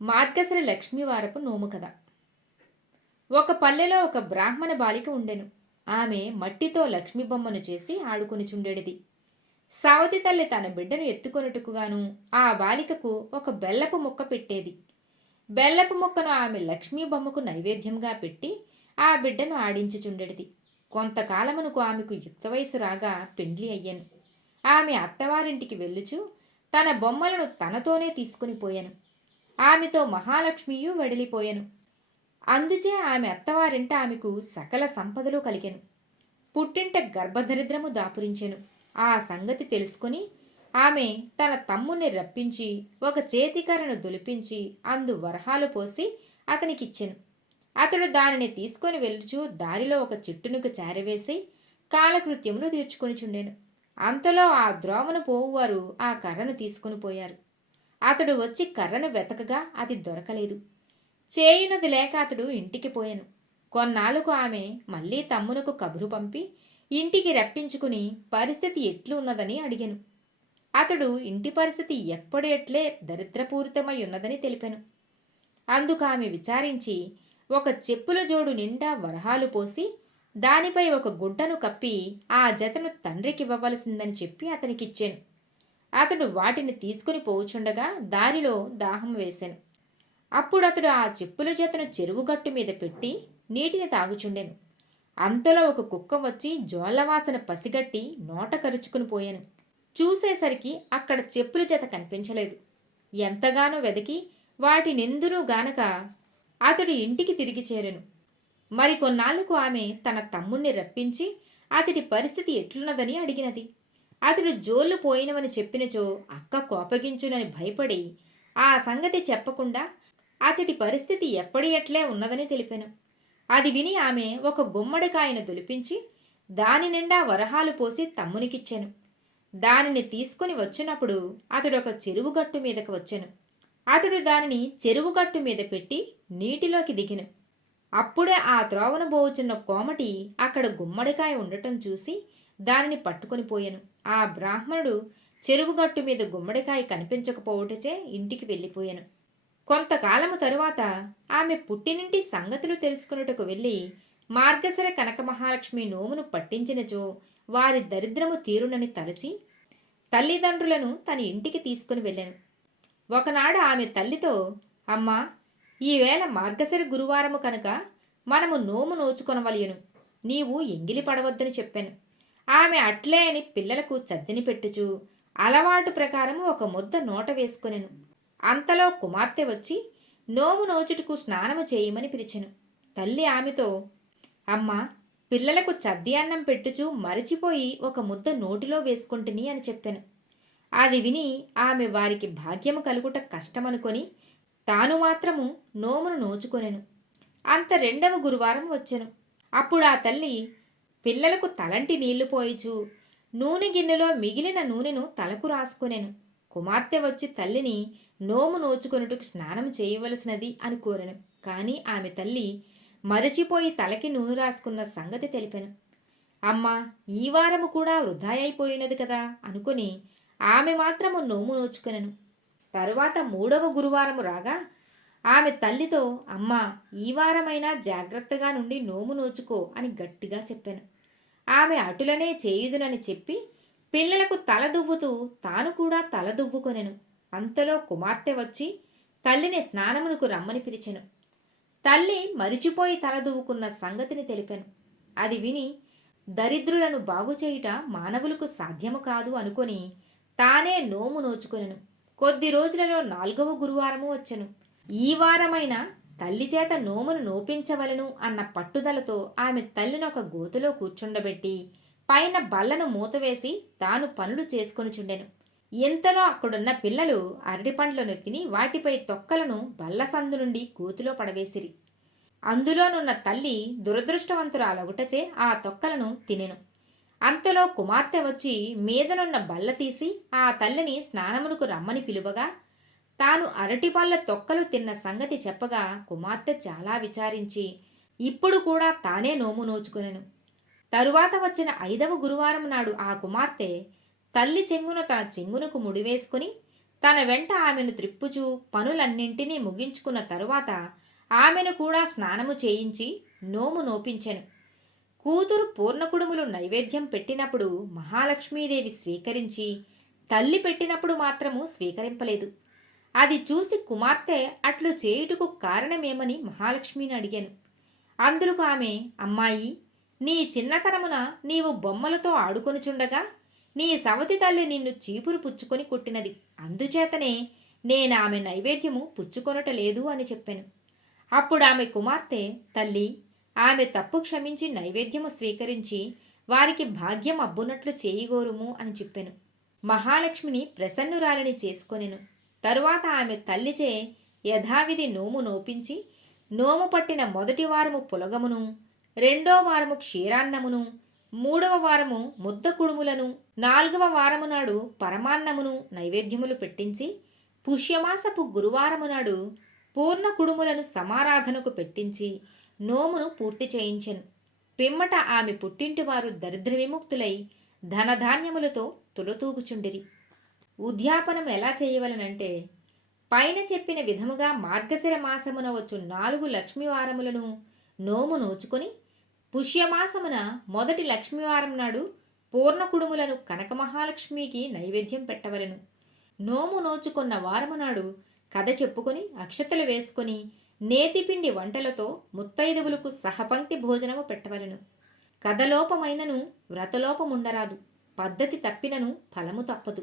మార్గశిర లక్ష్మీవారపు నోము కథ. ఒక పల్లెలో ఒక బ్రాహ్మణ బాలిక ఉండెను. ఆమె మట్టితో లక్ష్మీ బొమ్మను చేసి ఆడుకొనిచుండెడిది. సావతి తల్లి తన బిడ్డను ఎత్తుకొనుటకుగాను ఆ బాలికకు ఒక బెల్లపు ముక్క పెట్టేది. బెల్లపు ముక్కను ఆమె లక్ష్మీ బొమ్మకు నైవేద్యంగా పెట్టి ఆ బిడ్డను ఆడించుచుండెడిది. కొంతకాలమునకు ఆమెకు యుక్త వయసు రాగా పెండ్లి అయ్యెను. ఆమె అత్తవారింటికి వెళ్ళుచు తన బొమ్మలను తనతోనే తీసుకుని పోయెను. ఆమెతో మహాలక్ష్మియు వెడలిపోయెను. అందుచే ఆమె అత్తవారింట ఆమెకు సకల సంపదలు కలిగెను. పుట్టింట గర్భదరిద్రము దాపురించెను. ఆ సంగతి తెలుసుకుని ఆమె తన తమ్ముణ్ణి రప్పించి ఒక చేతికర్రను దులిపించి అందు వరహాలు పోసి అతనికిచ్చెను. అతడు దానిని తీసుకొని వెళ్ళుచూ దారిలో ఒక చెట్టునుకు చేరవేసి కాలకృత్యములు తీర్చుకొనిచుండెను. అంతలో ఆ ద్రోవను పోవువారు ఆ కర్రను తీసుకుని పోయారు. అతడు వచ్చి కర్రను వెతకగా అది దొరకలేదు. చేయునది లేక అతడు ఇంటికి పోయెను. కొన్నాళ్లకు ఆమె మళ్ళీ తమ్మునకు కబురు పంపి ఇంటికి రప్పించుకుని పరిస్థితి ఎట్లు ఉన్నదని అడిగెను. అతడు ఇంటి పరిస్థితి ఎప్పుడు ఎట్లే దరిద్రపూరితమై ఉన్నదని తెలిపెను. అందుకు ఆమె విచారించి ఒక చెప్పుల జోడు నిండా వరహాలు పోసి దానిపై ఒక గుడ్డను కప్పి ఆ జతను తండ్రికివ్వవలసిందని చెప్పి అతనికిచ్చాను. అతడు వాటిని తీసుకుని పోవుచుండగా దారిలో దాహం వేశాను. అప్పుడతడు ఆ చెప్పుల జతను చెరువుగట్టు మీద పెట్టి నీటిని తాగుచుండెను. అంతలో ఒక కుక్క వచ్చి జోళ్లవాసన పసిగట్టి నోట కరుచుకుని పోయాను. చూసేసరికి అక్కడ చెప్పుల జత కనిపించలేదు. ఎంతగానో వెదికి వాటినెందురూ గానక అతడు ఇంటికి తిరిగి చేరెను. మరికొన్నాళ్లకు ఆమె తన తమ్ముణ్ణి రప్పించి అతడి పరిస్థితి ఎట్లున్నదని అడిగినది. అతడు జోళ్లు పోయినవని చెప్పినచో అక్క కోపగించునని భయపడి ఆ సంగతి చెప్పకుండా అతడి పరిస్థితి ఎప్పటి ఎట్లే ఉన్నదని తెలిపెను. అది విని ఆమె ఒక గుమ్మడికాయను దులిపించి దాని నిండా వరహాలు పోసి తమ్మునికిచ్చెను. దానిని తీసుకుని వచ్చినప్పుడు అతడు ఒక చెరువుగట్టు మీదకు వచ్చెను. అతడు దానిని చెరువుగట్టు మీద పెట్టి నీటిలోకి దిగెను. అప్పుడే ఆ త్రోవన బోవుచున్న కోమటి అక్కడ గుమ్మడికాయ ఉండటం చూసి దానిని పట్టుకొని పోయెను. ఆ బ్రాహ్మణుడు చెరువుగట్టు మీద గుమ్మడికాయ కనిపించకపోవటచే ఇంటికి వెళ్ళిపోయాను. కొంతకాలము తరువాత ఆమె పుట్టినింటి సంగతులు తెలుసుకున్నట్టుకు వెళ్ళి మార్గశిర కనక మహాలక్ష్మి నోమును పట్టించినచో వారి దరిద్రము తీరునని తలచి తల్లిదండ్రులను తన ఇంటికి తీసుకుని వెళ్ళాను. ఒకనాడు ఆమె తల్లితో, అమ్మా, ఈవేళ మార్గశిర గురువారము కనుక మనము నోము నోచుకొనవలయను. నీవు ఎంగిలి పడవద్దని చెప్పాను. ఆమె అట్లే అని పిల్లలకు చద్దిని పెట్టుచు అలవాటు ప్రకారము ఒక ముద్ద నోట వేసుకొనెను. అంతలో కుమార్తె వచ్చి నోము నోచుటకు స్నానము చేయమని పిలిచెను. తల్లి ఆమెతో, అమ్మా, పిల్లలకు చద్ది అన్నం పెట్టుచు మరచిపోయి ఒక ముద్ద నోటిలో వేసుకుంటుని అని చెప్పాను. అది విని ఆమె వారికి భాగ్యము కలుగుట కష్టమనుకొని తాను మాత్రము నోమును నోచుకొనెను. అంత రెండవ గురువారం వచ్చెను. అప్పుడు ఆ తల్లి పిల్లలకు తలంటి నీళ్లు పోయిచు నూనె గిన్నెలో మిగిలిన నూనెను తలకు రాసుకొనెను. కుమార్తె వచ్చి తల్లిని నోము నోచుకొనుటకు స్నానం చేయవలసినది అని కోరెను. కాని ఆమె తల్లి మరచిపోయి తలకి నూనె రాసుకున్న సంగతి తెలిపెను. అమ్మా, ఈ వారము కూడా వృధా అయిపోయినది కదా అనుకుని ఆమె మాత్రము నోము నోచుకొనెను. తరువాత మూడవ గురువారము రాగా ఆమె తల్లితో, అమ్మా, ఈ వారమైనా జాగ్రత్తగా నుండి నోము నోచుకో అని గట్టిగా చెప్పాను. ఆమె అటులనే చేయుదునని చెప్పి పిల్లలకు తల దువ్వుతూ తాను కూడా తల దువ్వుకొనెను. అంతలో కుమార్తె వచ్చి తల్లిని స్నానమునకు రమ్మని పిలిచెను. తల్లి మరిచిపోయి తల దువ్వుకున్న సంగతిని తెలిపాను. అది విని దరిద్రులను బాగుచేయుట మానవులకు సాధ్యము కాదు అనుకొని తానే నోము నోచుకొనెను. కొద్ది రోజులలో 4వ గురువారము వచ్చెను. ఈ వారమైనా తల్లి చేత నోమును నోపించవలను అన్న పట్టుదలతో ఆమె తల్లిని ఒక గోతులో కూర్చుండబెట్టి పైన బల్లను మూతవేసి తాను పనులు చేసుకొనిచుండెను. ఇంతలో అక్కడున్న పిల్లలు అరటిపండ్లను తిని వాటిపై తొక్కలను బల్ల సందు నుండి గోతులో పడవేసిరి. అందులోనున్న తల్లి దురదృష్టవంతురాలగుటచే ఆ తొక్కలను తినెను. అంతలో కుమార్తె వచ్చి మీదనున్న బల్ల తీసి ఆ తల్లిని స్నానమునకు రమ్మని పిలువగా తాను అరటిపళ్ళ తొక్కలు తిన్న సంగతి చెప్పగా కుమార్తె చాలా విచారించి ఇప్పుడు కూడా తానే నోము నోచుకొనెను. తరువాత వచ్చిన 5వ గురువారం నాడు ఆ కుమార్తె తల్లి చెంగున తన చెంగునకు ముడివేసుకుని తన వెంట ఆమెను త్రిప్పుచూ పనులన్నింటినీ ముగించుకున్న తరువాత ఆమెను కూడా స్నానము చేయించి నోము నోపించెను. కూతురు పూర్ణకుడుములు నైవేద్యం పెట్టినప్పుడు మహాలక్ష్మీదేవి స్వీకరించి, తల్లి పెట్టినప్పుడు మాత్రము స్వీకరింపలేదు. అది చూసి కుమార్తె అట్లు చేయుటకు కారణమేమని మహాలక్ష్మిని అడిగాను. అందులకు ఆమె, అమ్మాయి, నీ చిన్నతనమున నీవు బొమ్మలతో ఆడుకొనుచుండగా నీ సవతి తల్లి నిన్ను చీపురు పుచ్చుకొని కొట్టినది, అందుచేతనే నేనామె నైవేద్యము పుచ్చుకొనటలేదు అని చెప్పాను. అప్పుడు ఆమె కుమార్తె, తల్లి, ఆమె తప్పు క్షమించి నైవేద్యము స్వీకరించి వారికి భాగ్యం అబ్బునట్లు చేయిగోరుము అని చెప్పాను. మహాలక్ష్మిని ప్రసన్నురాలిని చేసుకొనెను. తరువాత ఆమె తల్లిచే యథావిధి నోము నోపించి, నోము పట్టిన మొదటి వారము పులగమును, రెండో వారము క్షీరాన్నమును, మూడవ వారము ముద్ద కుడుములను, నాలుగవ వారము నాడు పరమాన్నమును నైవేద్యములు పెట్టించి, పుష్యమాసపు గురువారము నాడు పూర్ణ కుడుములను సమారాధనకు పెట్టించి నోమును పూర్తి చేయించెను. పిమ్మట ఆమె పుట్టింటివారు దరిద్ర విముక్తులై ధనధాన్యములతో తులతూగుచుండిరి. ఉద్యాపనం ఎలా చేయవలనంటే, పైన చెప్పిన విధముగా మార్గశిర మాసమున వచ్చు 4 లక్ష్మీవారములను నోము నోచుకొని, పుష్యమాసమున మొదటి లక్ష్మీవారం నాడు పూర్ణ కుడుములను కనకమహాలక్ష్మికి నైవేద్యం పెట్టవలను. నోము నోచుకున్న వారము నాడు కథ చెప్పుకొని అక్షతలు వేసుకొని నేతిపిండి వంటలతో ముత్తైదువులకు సహపంక్తి భోజనము పెట్టవలను. కథలోపమైనను వ్రతలోపముండరాదు, పద్ధతి తప్పినను ఫలము తప్పదు.